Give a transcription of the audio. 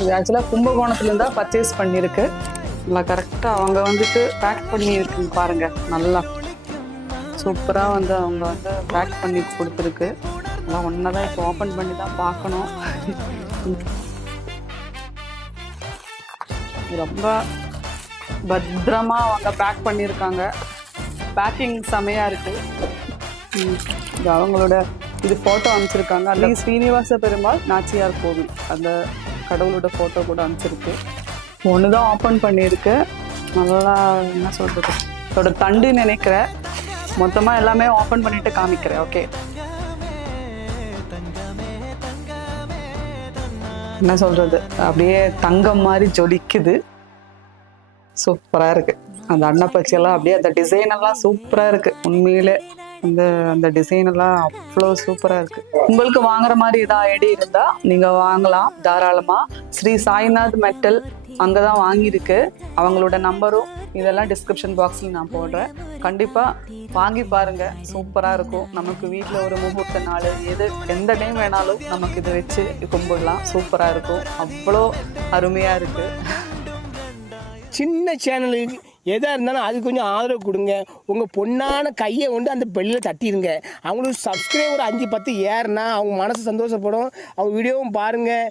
இது ஆக்சுவலாக கும்பகோணத்துலேருந்து தான் பர்ச்சேஸ் பண்ணியிருக்கு. நல்லா கரெக்டாக அவங்க வந்துட்டு பேக் பண்ணி இருக்குங்க பாருங்க. நல்லா சூப்பராக வந்து அவங்க வந்து பேக் பண்ணி கொடுத்துருக்கு. எல்லாம் ஒன்றா தான் இப்போ ஓப்பன் பண்ணி தான் பார்க்கணும். ரொம்ப பத்திரமா அவங்க பேக் பண்ணியிருக்காங்க. பேக்கிங் செமையாக இருக்குது. இது அவங்களோட இது ஃபோட்டோ அனுப்பிச்சிருக்காங்க. அந்த ஸ்ரீனிவாச பெருமாள் நாச்சியார் கோவில் அந்த கடவுளோட ஃபோட்டோ கூட அனுப்பிச்சிருக்கு. ஒன்று தான் ஓப்பன் பண்ணியிருக்கு. நல்லா என்ன சொல்கிறது, அதோட தண்டு நினைக்கிறேன். மொத்தமாக எல்லாமே ஓப்பன் பண்ணிட்டு காமிக்கிறேன். ஓகே, என்ன சொல்கிறது, அப்படியே தங்கம் மாதிரி ஜொலிக்குது. சூப்பராக இருக்குது. அந்த அன்னப்பச்சியெல்லாம் அப்படியே அந்த டிசைன் எல்லாம் சூப்பராக இருக்குது. உண்மையிலே அந்த டிசைன் எல்லாம் அவ்வளோ சூப்பராக இருக்குது. உங்களுக்கு வாங்குற மாதிரி ஏதாவது ஐடி இருந்தால் நீங்கள் வாங்கலாம் தாராளமாக. ஸ்ரீ சாய்நாத் மெட்டல் அங்கே தான் வாங்கியிருக்கு. அவங்களோட நம்பரும் இதெல்லாம் டிஸ்கிரிப்ஷன் பாக்ஸில் நான் போடுறேன். கண்டிப்பாக வாங்கி பாருங்கள், சூப்பராக இருக்கும். நமக்கு வீட்டில் ஒரு முகூர்த்த நாள் எந்த டைம் வேணாலும் நமக்கு இதை வச்சு கும்பிடலாம். சூப்பராக இருக்கும். அவ்வளோ அருமையாக இருக்குது. சின்ன சேனலுக்கு எதாக இருந்தாலும் அது கொஞ்சம் ஆதரவு கொடுங்க. உங்கள் பொண்ணான கையை கொண்டு அந்த பெல்லில் தட்டிடுங்க. அவங்களுக்கு சப்ஸ்கிரைபர் 5-10 ஏறுனா அவங்க மனசு சந்தோஷப்படும். அவங்க வீடியோவும் பாருங்கள்.